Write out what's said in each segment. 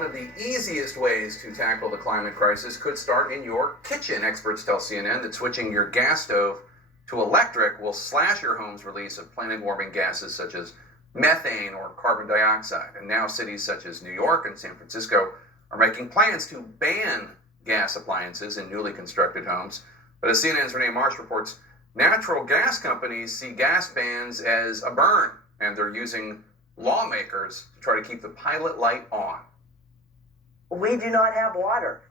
one of the easiest ways to tackle the climate crisis could start in your kitchen. Experts tell CNN that switching your gas stove to electric will slash your home's release of planet-warming gases such as methane or carbon dioxide. And now cities such as New York and San Francisco are making plans to ban gas appliances in newly constructed homes. But as CNN's Renee Marsh reports, natural gas companies see gas bans as a burn, and they're using lawmakers to try to keep the pilot light on. We do not have water.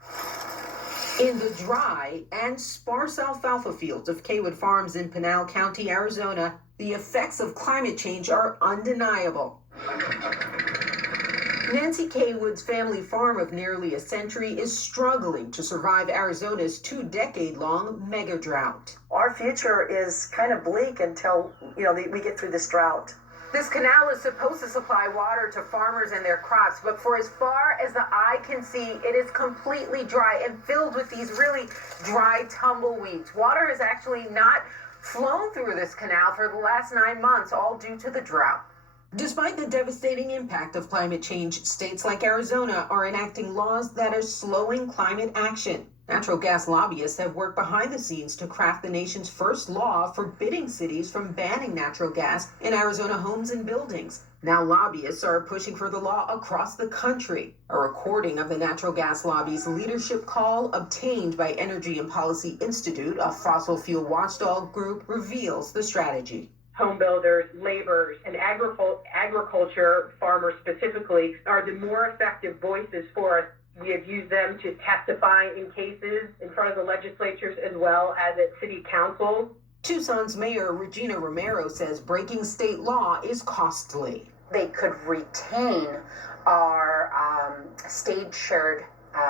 In the dry and sparse alfalfa fields of Kaywood Farms in Pinal County, Arizona, the effects of climate change are undeniable. Nancy Kaywood's family farm of nearly a century is struggling to survive Arizona's 2-decade-long mega drought. Our future is kind of bleak until, we get through this drought. This canal is supposed to supply water to farmers and their crops, but for as far as the eye can see, it is completely dry and filled with these really dry tumbleweeds. Water has actually not flown through this canal for the last 9 months, all due to the drought. Despite the devastating impact of climate change, states like Arizona are enacting laws that are slowing climate action. Natural gas lobbyists have worked behind the scenes to craft the nation's first law forbidding cities from banning natural gas in Arizona homes and buildings. Now lobbyists are pushing for the law across the country. A recording of the natural gas lobby's leadership call obtained by Energy and Policy Institute, a fossil fuel watchdog group, reveals the strategy. Home builders, laborers, and agriculture farmers specifically are the more effective voices for us. We have used them to testify in cases in front of the legislatures as well as at city council. Tucson's Mayor Regina Romero says breaking state law is costly. They could retain our state shared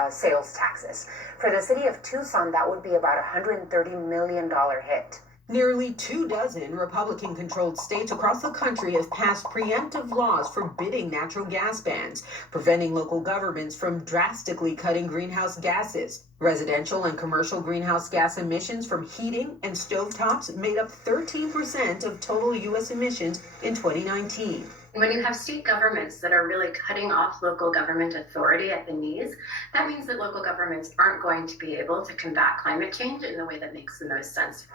sales taxes. For the city of Tucson, that would be about a $130 million hit. Nearly 24 Republican-controlled states across the country have passed preemptive laws forbidding natural gas bans, preventing local governments from drastically cutting greenhouse gases. Residential and commercial greenhouse gas emissions from heating and stovetops made up 13% of total U.S. emissions in 2019. When you have state governments that are really cutting off local government authority at the knees, that means that local governments aren't going to be able to combat climate change in the way that makes the most sense.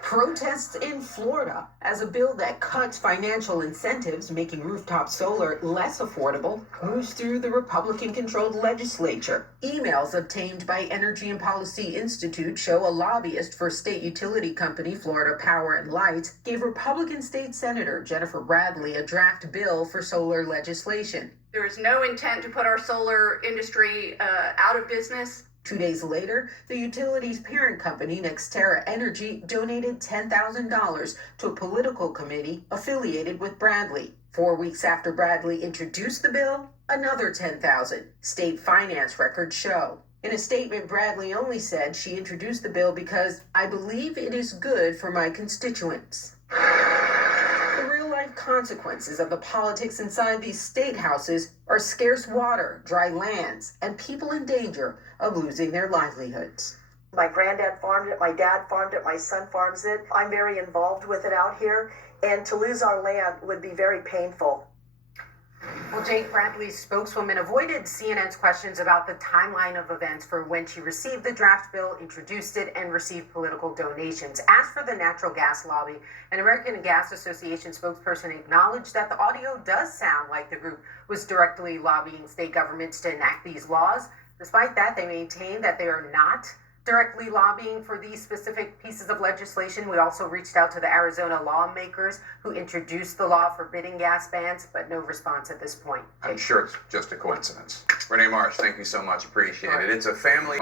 Protests in Florida as a bill that cuts financial incentives, making rooftop solar less affordable, moves through the Republican-controlled legislature. Emails obtained by Energy and Policy Institute show a lobbyist for state utility company Florida Power and Light gave Republican State Senator Jennifer Bradley a draft bill for solar legislation. There is no intent to put our solar industry out of business. 2 days later, the utility's parent company, NextEra Energy, donated $10,000 to a political committee affiliated with Bradley. 4 weeks after Bradley introduced the bill, another $10,000, state finance records show. In a statement, Bradley only said she introduced the bill because I believe it is good for my constituents. The real-life consequences of the politics inside these state houses are scarce water, dry lands, and people in danger of losing their livelihoods. My granddad farmed it, my dad farmed it, my son farms it. I'm very involved with it out here, and to lose our land would be very painful. Well, Jake Bradley's spokeswoman avoided CNN's questions about the timeline of events for when she received the draft bill, introduced it, and received political donations. As for the natural gas lobby, an American Gas Association spokesperson acknowledged that the audio does sound like the group was directly lobbying state governments to enact these laws. Despite that, they maintain that they are not directly lobbying for these specific pieces of legislation. We also reached out to the Arizona lawmakers who introduced the law forbidding gas bans, but no response at this point. I'm sure it's just a coincidence. Renee Marsh, thank you so much. Appreciate it. It's a family